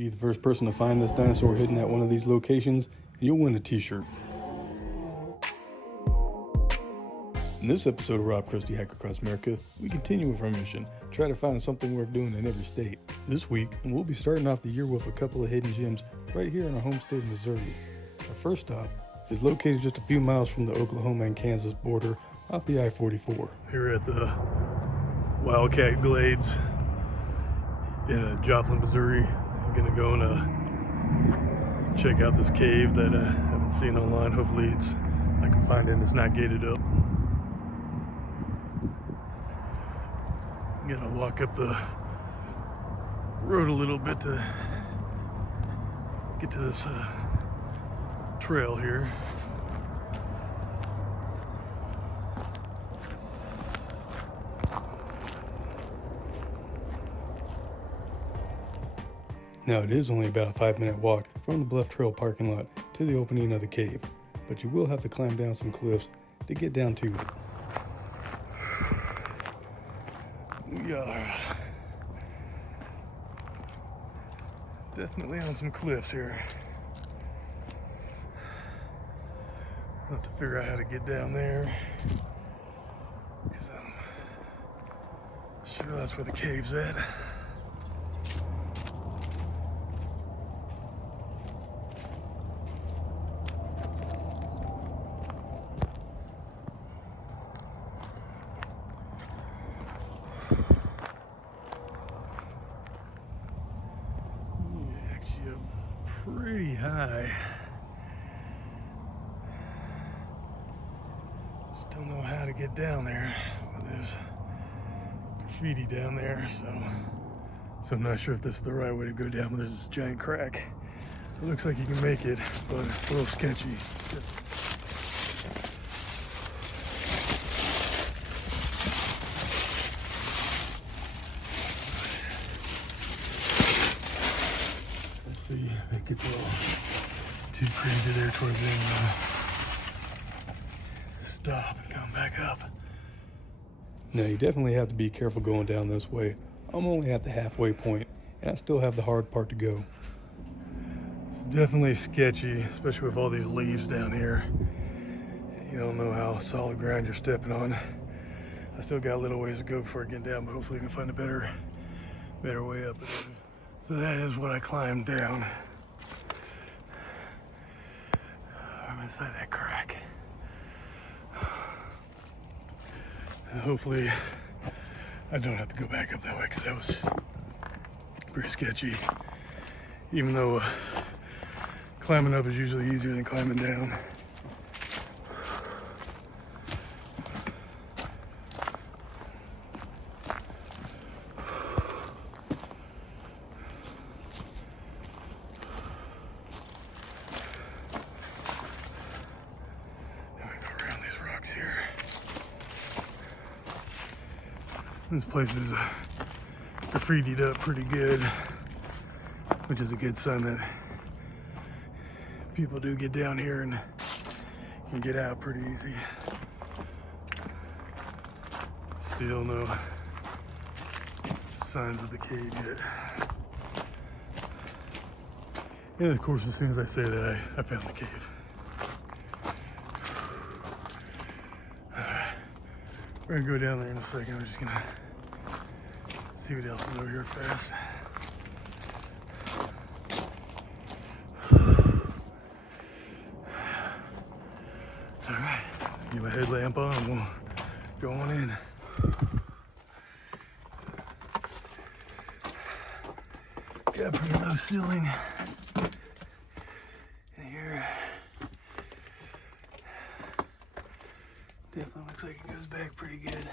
Be the first person to find this dinosaur hidden at one of these locations, and you'll win a t-shirt. In this episode of Rob Christie Hike Across America, we continue with our mission, try to find something worth doing in every state. This week, we'll be starting off the year with a couple of hidden gems right here in our home state of Missouri. Our first stop is located just a few miles from the Oklahoma and Kansas border off the I-44. Here at the Wildcat Glades in Joplin, Missouri. I'm gonna go and check out this cave that I've been seeing online. Hopefully I can find it and it's not gated up. I'm gonna walk up the road a little bit to get to this trail here. Now it is only about a 5-minute walk from the Bluff Trail parking lot to the opening of the cave, but you will have to climb down some cliffs to get down to it. We are definitely on some cliffs here. I'll have to figure out how to get down there, because I'm sure that's where the cave's at. Pretty high. Just don't know how to get down there. Well, there's graffiti down there, so I'm not sure if this is the right way to go down, but there's this giant crack. It looks like you can make it, but it's a little sketchy. See if it gets a little too crazy there towards the end. Stop and come back up. Now you definitely have to be careful going down this way. I'm only at the halfway point and I still have the hard part to go. It's definitely sketchy, especially with all these leaves down here. You don't know how solid ground you're stepping on. I still got a little ways to go before I get down, but hopefully I can find a better way up. So that is what I climbed down. I'm inside that crack. And hopefully I don't have to go back up that way, because that was pretty sketchy. Even though climbing up is usually easier than climbing down. This place is graffitied up pretty good, which is a good sign that people do get down here and can get out pretty easy. Still no signs of the cave yet. And of course, as soon as I say that, I found the cave. We're gonna go down there in a second. I'm just gonna see what else is over here fast. All right, get my headlamp on and we'll go on in. Got a pretty low ceiling in here. Definitely looks like it goes back pretty good.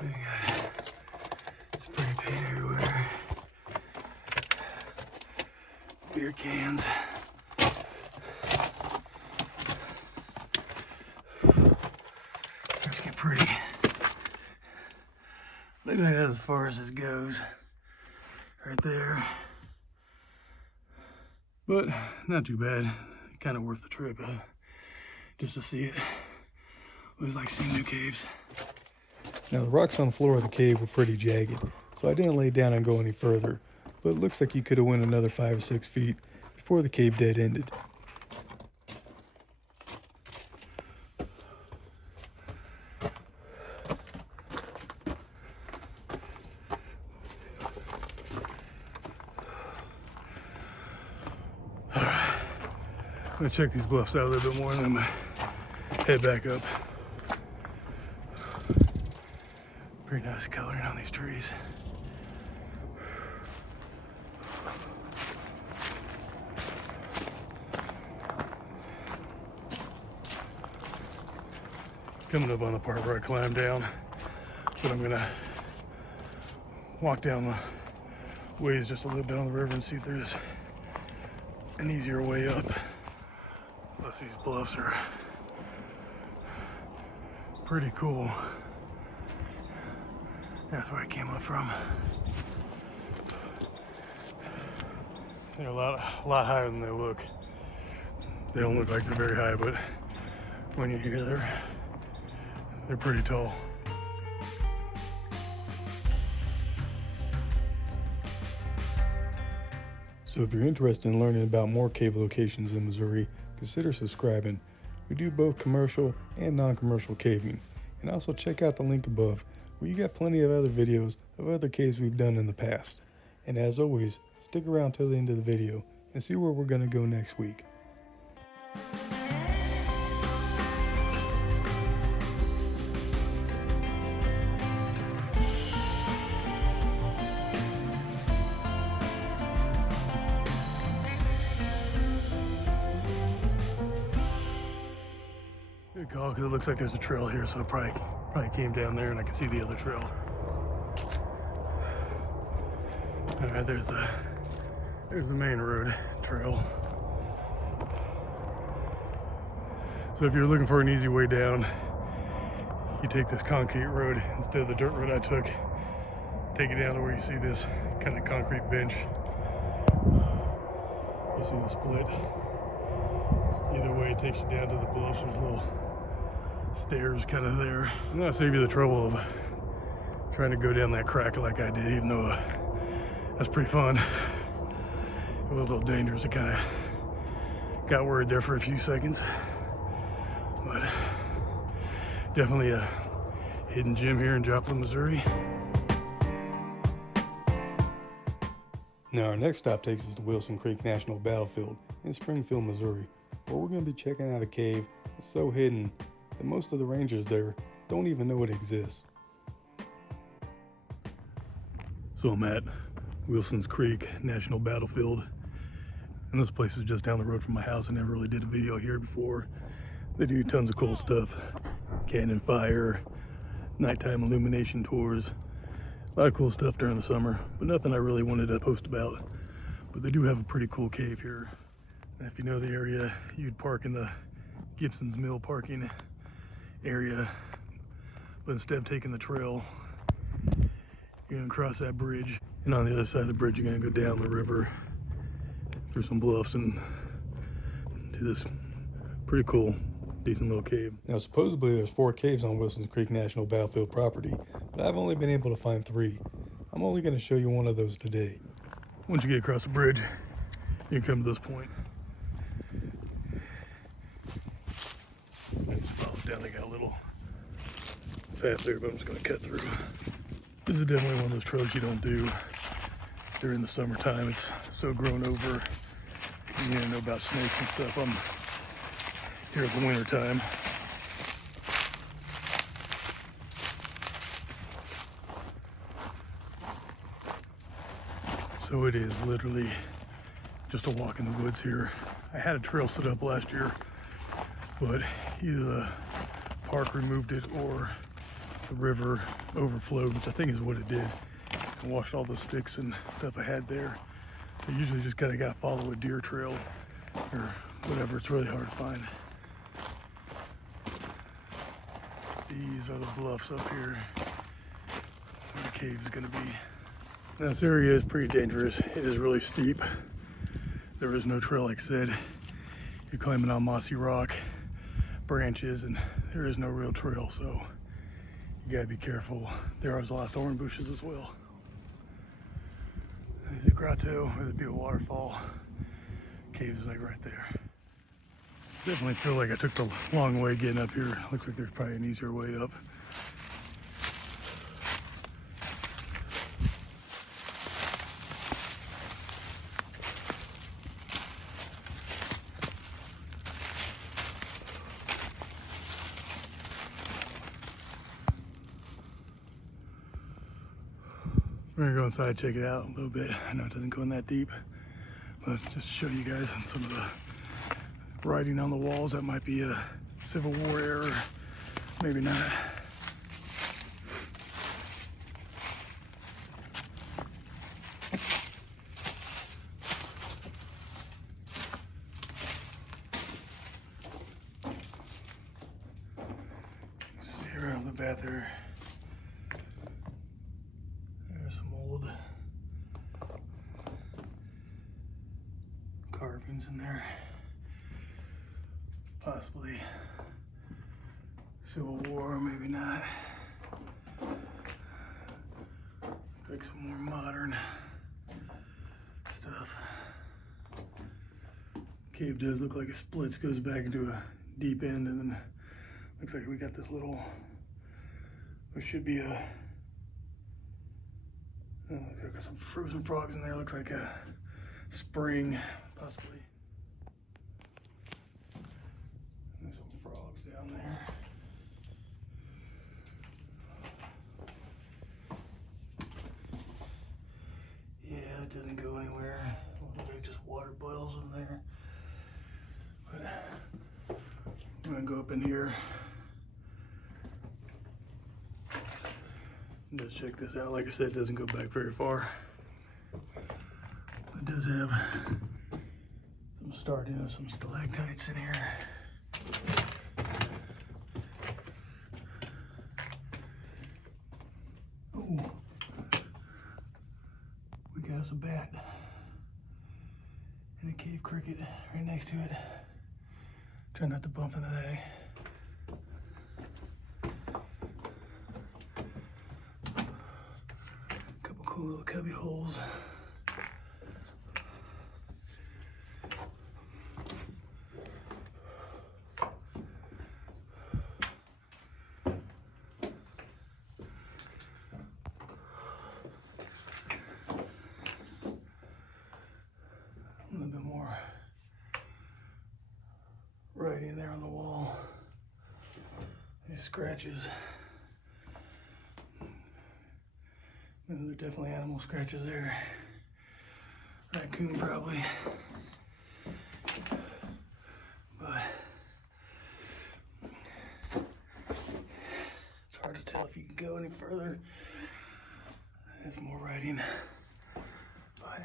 We got spray paint everywhere. Beer cans. Pretty. Look at that, as far as this goes. Right there. but not too bad. Kind of worth the trip just to see it. It was like seeing new caves. Now the rocks on the floor of the cave were pretty jagged, so I didn't lay down and go any further, but it looks like you could have went another 5 or 6 feet before the cave dead ended. Alright, I'm gonna check these bluffs out a little bit more and then I'm gonna head back up. Pretty nice coloring on these trees. Coming up on the part where I climbed down, but I'm gonna walk down the ways just a little bit on the river and see if there's an easier way up. Plus these bluffs are pretty cool. That's where I came up from. They're a lot higher than they look. They don't look like they're very high, but when you're here, they're pretty tall. So if you're interested in learning about more cave locations in Missouri, consider subscribing. We do both commercial and non-commercial caving. And also check out the link above, where you got plenty of other videos of other caves we've done in the past. And as always, stick around till the end of the video and see where we're going to go next week. Good call, because it looks like there's a trail here, so I probably came down there and I can see the other trail. Alright, there's the main road trail. So if you're looking for an easy way down, you take this concrete road instead of the dirt road I took. Take it down to where you see this kind of concrete bench. You see the split. Either way, it takes you down to the bluffs. There's little stairs kind of there. I'm gonna save you the trouble of trying to go down that crack like I did, even though that's pretty fun. It was a little dangerous. It kind of got worried there for a few seconds, but definitely a hidden gem here in Joplin, Missouri. Now our next stop takes us to Wilson Creek National Battlefield in Springfield, Missouri, where we're going to be checking out a cave that's so hidden that most of the rangers there don't even know it exists. So I'm at Wilson's Creek National Battlefield, and this place is just down the road from my house. I never really did a video here before. They do tons of cool stuff. Cannon fire, nighttime illumination tours, a lot of cool stuff during the summer, but nothing I really wanted to post about. But they do have a pretty cool cave here. And if you know the area, you'd park in the Gibson's Mill parking area, but instead of taking the trail, you're gonna cross that bridge, and on the other side of the bridge you're gonna go down the river through some bluffs and to this pretty cool, decent little cave. Now supposedly there's 4 caves on Wilson's Creek National Battlefield property, but I've only been able to find 3. I'm only going to show you one of those today. Once you get across the bridge, you can come to this point. Follow down, they got a little path there, but I'm just going to cut through. This is definitely one of those trails you don't do during the summertime. It's so grown over. You know about snakes and stuff. I'm here at the winter time. So it is literally just a walk in the woods here. I had a trail set up last year, but either the park removed it or the river overflowed, which I think is what it did, and washed all the sticks and stuff I had there. So usually just kind of got to follow a deer trail or whatever. It's really hard to find. These are the bluffs up here where the cave is going to be. Now this area is pretty dangerous. It is really steep. There is no trail, like I said. You're climbing on mossy rock, branches, and there is no real trail, so you gotta be careful. There is a lot of thorn bushes as well. There's a grotto, or there'd be a waterfall. Cave is like right there. Definitely feel like I took the long way getting up here. Looks like there's probably an easier way up. We're gonna go inside, check it out a little bit. I know it doesn't go in that deep, but just to show you guys some of the writing on the walls. That might be a Civil War era, maybe not. See right off the bat there. There's some old carvings in there. Possibly Civil War, maybe not. Looks like some more modern stuff. Cave does look like it splits, goes back into a deep end, and then looks like we got this little, there should be a, got some frozen frogs in there. Looks like a spring, possibly. There's some frogs down there. Yeah, it doesn't go anywhere. Maybe just water boils in there. But I'm gonna go up in here. Let's check this out. Like I said, it doesn't go back very far. It does have some starting of some stalactites in here. Oh, we got us a bat and a cave cricket right next to it. Try not to bump into that. Couple cool little cubby holes. A little bit more writing there on the wall. These scratches. Those are definitely animal scratches there. Raccoon probably. But it's hard to tell if you can go any further. There's more writing. But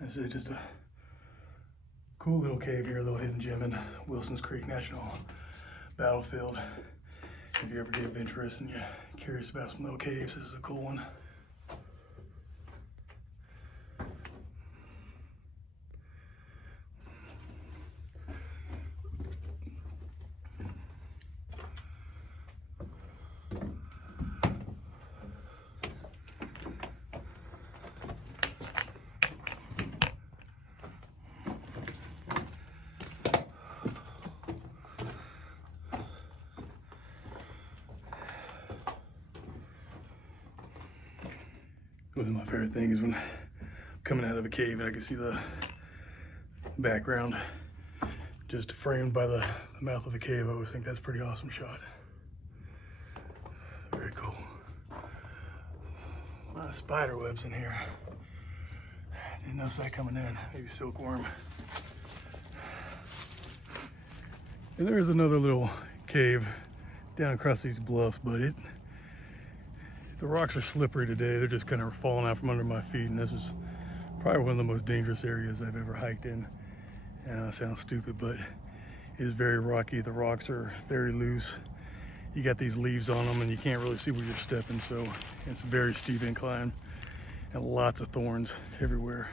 this is just a cool little cave here, a little hidden gem in Wilson's Creek National Battlefield. If you ever get adventurous and you're curious about some little caves, this is a cool one. One of my favorite things is when I'm coming out of a cave and I can see the background just framed by the mouth of the cave. I always think that's a pretty awesome shot. Very cool. A lot of spider webs in here. Didn't notice that coming in. Maybe silkworm. And there is another little cave down across these bluffs, but the rocks are slippery today. They're just kind of falling out from under my feet, and this is probably one of the most dangerous areas I've ever hiked in. And I sound stupid, but it is very rocky. The rocks are very loose. You got these leaves on them and you can't really see where you're stepping, so it's a very steep incline. Got lots of thorns everywhere.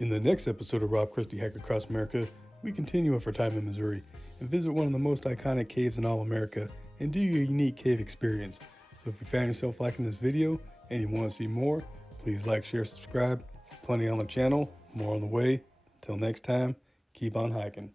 In the next episode of Rob Christie Hike Across America, we continue with our time in Missouri and visit one of the most iconic caves in all America and do your unique cave experience. So if you found yourself liking this video and you want to see more, please like, share, subscribe. Plenty on the channel, more on the way. Until next time, keep on hiking.